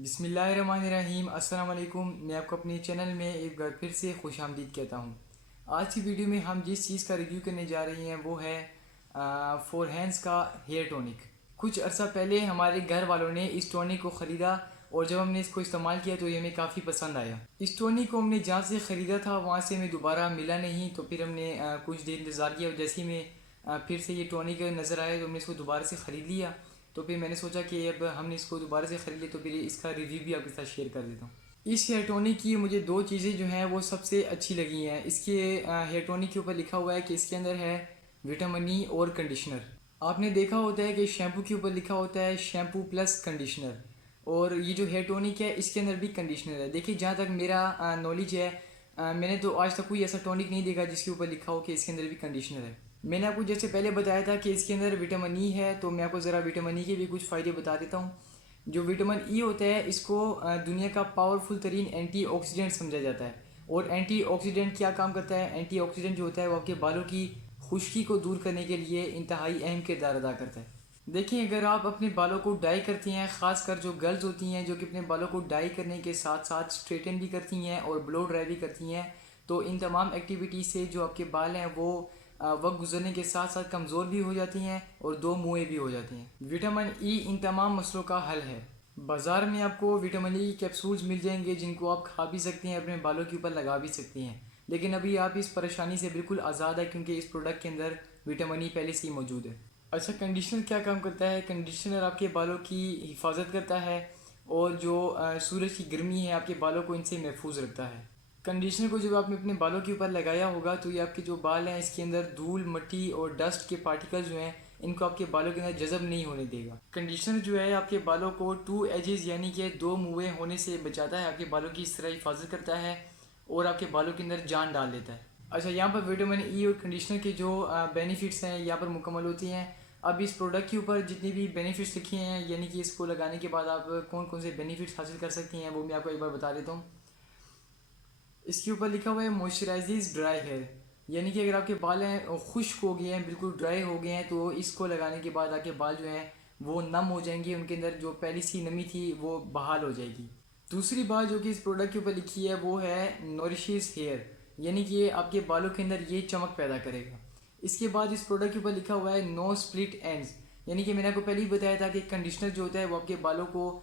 बिस्मिल्लाहिर्रहमानिर्रहीम। अस्सलाम वालेकुम। मैं आपको अपने चैनल में एक बार फिर से खुश आमदीद कहता हूँ। आज की वीडियो में हम जिस चीज़ का रिव्यू करने जा रहे हैं वो है फोर हैंड्स का हेयर टॉनिक। कुछ अर्सा पहले हमारे घर वालों ने इस टॉनिक को ख़रीदा और जब हमने इसको इस्तेमाल किया तो ये हमें काफ़ी पसंद आया। इस टॉनिक को हमने जहाँ से ख़रीदा था वहाँ से हमें दोबारा मिला नहीं, तो फिर हमने कुछ देर इंतज़ार किया और जैसे ही में फिर से ये टॉनिक नज़र आया तो हमने इसको दोबारा से ख़रीद लिया। तो फिर मैंने सोचा कि अब हमने इसको दोबारा से ख़रीद लिया तो फिर इसका रिव्यू भी आपके साथ शेयर कर देता हूँ। इस हेयर टॉनिक की मुझे दो चीज़ें जो हैं वो सबसे अच्छी लगी हैं। इसके हेयर टॉनिक के ऊपर लिखा हुआ है कि इसके अंदर है विटामिन ई और कंडीशनर। आपने देखा होता है कि शैम्पू के ऊपर लिखा होता है शैम्पू प्लस कंडीशनर, और ये जो हेयर टॉनिक है इसके अंदर भी कंडीशनर है। देखिए, जहाँ तक मेरा नॉलेज है, मैंने तो आज तक कोई ऐसा टॉनिक नहीं देखा जिसके ऊपर लिखा हो कि इसके अंदर भी कंडीशनर है। मैंने आपको जैसे पहले बताया था कि इसके अंदर विटामिन ई है, तो मैं आपको ज़रा विटामिन ई के भी कुछ फ़ायदे बता देता हूँ। जो विटामिन ई होता है इसको दुनिया का पावरफुल तरीन एंटीऑक्सीडेंट समझा जाता है। और एंटीऑक्सीडेंट क्या काम करता है? एंटीऑक्सीडेंट जो होता है वो आपके बालों की खुश्की को दूर करने के लिए इंतहाई अहम किरदार अदा करता है। देखिए, अगर आप अपने बालों को डाई करती हैं, ख़ासकर जो गर्ल्स होती हैं जो कि अपने बालों को डाई करने के साथ साथ स्ट्रेटन भी करती हैं और ब्लो ड्राई भी करती हैं, तो इन तमाम एक्टिविटी से जो आपके बाल हैं वो वक्त गुजरने के साथ साथ कमज़ोर भी हो जाती हैं और दो मुँह भी हो जाती हैं। विटामिन ई इन तमाम मसलों का हल है। बाज़ार में आपको विटामिन ई कैप्सूल्स मिल जाएंगे जिनको आप खा भी सकती हैं, अपने बालों के ऊपर लगा भी सकती हैं, लेकिन अभी आप इस परेशानी से बिल्कुल आज़ाद है क्योंकि इस प्रोडक्ट के अंदर विटामिन ई पहले से ही मौजूद है। अच्छा, कंडीशनर क्या काम करता है? कंडीशनर आपके बालों की हिफाजत करता है और जो सूरज की गर्मी है आपके बालों को इनसे महफूज रखता है। कंडीशनर को जब आपने अपने बालों के ऊपर लगाया होगा तो ये आपके जो बाल हैं इसके अंदर धूल, मिट्टी और डस्ट के पार्टिकल जो हैं इनको आपके बालों के अंदर जज़ब नहीं होने देगा। कंडीशनर जो है आपके बालों को टू एजेस यानी कि दो मुँहें होने से बचाता है, आपके बालों की इस तरह हिफाजत करता है और आपके बालों के अंदर जान डाल देता है। अच्छा, यहाँ पर विटामिन ई और कंडीशनर के जो बेनिफिट्स हैं यहाँ पर मुकम्मल होती हैं। अब इस प्रोडक्ट के ऊपर जितनी भी बेनिफिट्स लिखे हैं, यानी कि इसको लगाने के बाद आप कौन कौन से बेनिफिट्स हासिल कर सकती हैं, वो मैं आपको एक बार बता देता हूँ। इसके ऊपर लिखा हुआ है मॉइस्चराइजेज ड्राई हेयर, यानी कि अगर आपके बाल हैं खुश्क हो गए हैं, बिल्कुल ड्राई हो गए हैं, तो इसको लगाने के बाद आपके बाल जो हैं वो नम हो जाएंगे, उनके अंदर जो पहले सी नमी थी वो बहाल हो जाएगी। दूसरी बात जो कि इस प्रोडक्ट के ऊपर लिखी है वो है नॉरिशेस हेयर, यानी कि ये आपके बालों के अंदर ये चमक पैदा करेगा। इसके बाद इस प्रोडक्ट के ऊपर लिखा हुआ है नो स्प्लिट एंड्स, यानी कि मैंने आपको पहले ही बताया था कि कंडीशनर जो होता है वो आपके बालों को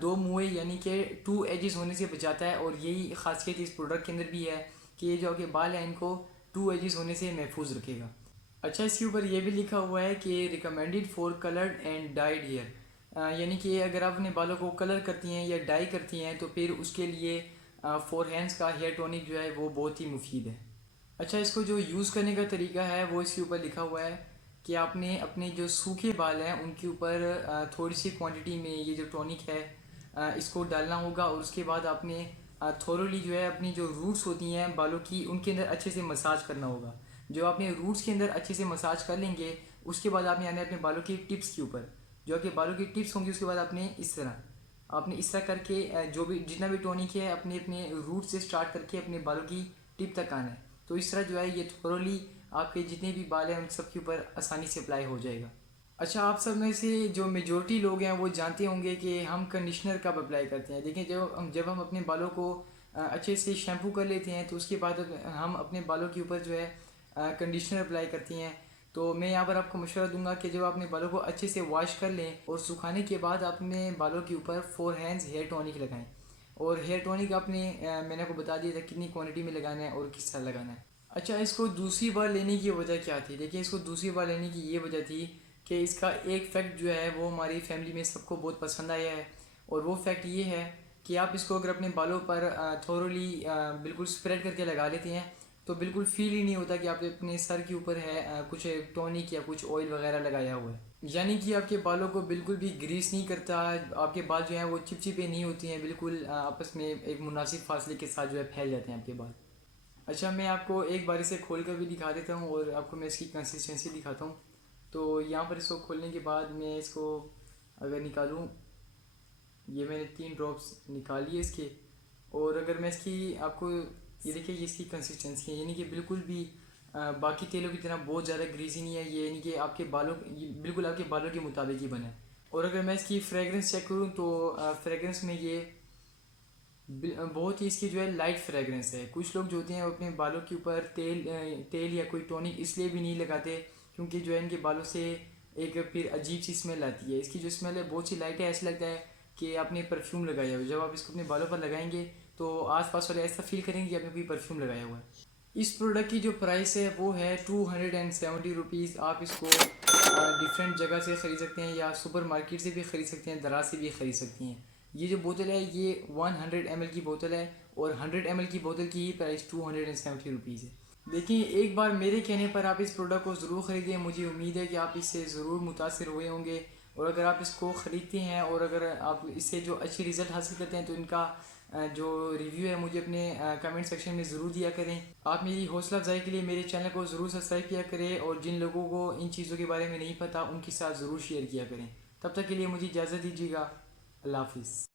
दो मुँह यानी कि टू एजेस होने से बचाता है, और यही खासियत इस प्रोडक्ट के अंदर भी है कि ये जो आपके बाल हैं इनको टू एजेस होने से महफूज रखेगा। अच्छा, इसके ऊपर ये भी लिखा हुआ है कि recommended for coloured and dyed hair, यानी कि अगर आप अपने बालों को कलर करती हैं या डाई करती हैं तो फिर उसके लिए फोर हैंड्स का हेयर टॉनिक जो है वो बहुत ही मुफीद है। अच्छा, इसको जो यूज़ करने का तरीका है वो इसके ऊपर लिखा हुआ है कि आपने अपने जो सूखे बाल हैं उनके ऊपर थोड़ी सी क्वांटिटी में ये जो टॉनिक है इसको डालना होगा, और उसके बाद आपने थोरोली जो है अपनी जो रूट्स होती हैं बालों की उनके अंदर अच्छे से मसाज करना होगा। जो आपने रूट्स के अंदर अच्छे से मसाज कर लेंगे उसके बाद आपने आना है अपने बालों की टिप्स के ऊपर। जो आपके बालों की टिप्स होंगी उसके बाद आपने इस तरह करके जो भी जितना भी टॉनिक है अपने अपने रूट से स्टार्ट करके अपने बालों की टिप तक आना है। तो इस तरह जो है ये थोरोली आपके जितने भी बाल हैं उन सब के ऊपर आसानी से अप्लाई हो जाएगा। अच्छा, आप सब में से जो मेजोरिटी लोग हैं वो जानते होंगे कि हम कंडीशनर कब अप्लाई करते हैं। देखिए, जब हम अपने बालों को अच्छे से शैम्पू कर लेते हैं तो उसके बाद हम अपने बालों के ऊपर जो है कंडीशनर अप्लाई करती हैं। तो मैं यहाँ पर आपको मशवरा दूंगा कि जब आप अपने बालों को अच्छे से वॉश कर लें और सुखाने के बाद अपने बालों के ऊपर फोर हैंड्स हेयर टॉनिक लगाएं। और हेयर टॉनिक मैंने आपको बता दिया था कितनी क्वांटिटी में लगाना है और किस तरह लगाना है। अच्छा, इसको दूसरी बार लेने की वजह क्या थी? देखिए, इसको दूसरी बार लेने की ये वजह थी कि इसका एक फैक्ट जो है वो हमारी फैमिली में सबको बहुत पसंद आया है, और वो फैक्ट ये है कि आप इसको अगर अपने बालों पर थोरोली बिल्कुल स्प्रेड करके लगा लेते हैं तो बिल्कुल फील ही नहीं होता कि आपके अपने सर के ऊपर है कुछ टॉनिक या कुछ ऑयल वगैरह लगाया हुआ है। यानी कि आपके बालों को बिल्कुल भी ग्रीस नहीं करता, आपके बाल जो हैं वो चिपचिपे नहीं होती हैं, बिल्कुल आपस में एक मुनासिब फासले के साथ जो है फैल जाते हैं आपके बाल। अच्छा, मैं आपको एक बार इसे खोल कर भी दिखा देता हूँ और आपको मैं इसकी कंसिस्टेंसी दिखाता हूँ। तो यहाँ पर इसको खोलने के बाद मैं इसको अगर निकालूँ, ये मैंने 3 ड्रॉप्स निकाल लिए इसके, और अगर मैं इसकी आपको ये देखिए ये इसकी कंसिस्टेंसी है, यानी कि बिल्कुल भी बाकी तेलों की तरह बहुत ज़्यादा ग्रीसी नहीं है ये, यानी कि आपके बालों ये बिल्कुल आपके बालों के मुताबिक ही बना है। और अगर मैं इसकी फ्रेगरेंस चेक करूँ तो फ्रेगरेंस में ये बहुत ही इसकी जो है लाइट फ्रेगरेंस है। कुछ लोग जो होते हैं वो अपने बालों के ऊपर तेल या कोई टॉनिक इसलिए भी नहीं लगाते क्योंकि जो है इनके बालों से एक फिर अजीब सी स्मेल आती है। इसकी जो स्मेल है बहुत सी लाइट है, ऐसा लगता है कि आपने परफ्यूम लगाया हो। जब आप इसको अपने बालों पर लगाएंगे तो आसपास वाले ऐसा फील करेंगे कि आपने कोई परफ्यूम लगाया हुआ है। इस प्रोडक्ट की जो प्राइस है वो है 270 रुपीज़। आप इसको डिफरेंट जगह से ख़रीद सकते हैं या सुपर मार्केट से भी ख़रीद सकते हैं, दराज से भी ख़रीद सकती हैं। ये जो बोतल है ये 100 ml की बोतल है और 100 ml की बोतल की ही प्राइस 270 रुपीज़ है। देखिए, एक बार मेरे कहने पर आप इस प्रोडक्ट को ज़रूर ख़रीदें। मुझे उम्मीद है कि आप इससे ज़रूर मुतासिर हुए होंगे और अगर आप इसको ख़रीदते हैं और अगर आप इससे जो अच्छे रिज़ल्ट हासिल करते हैं तो इनका जो रिव्यू है मुझे अपने कमेंट सेक्शन में ज़रूर दिया करें। आप मेरी हौसला अफजाई के लिए मेरे चैनल को ज़रूर सब्सक्राइब किया करें और जिन लोगों को इन चीज़ों के बारे में नहीं पता उनके साथ ज़रूर शेयर किया करें। तब तक के लिए मुझे इजाज़त दीजिएगा। अल्लाह हाफिज़।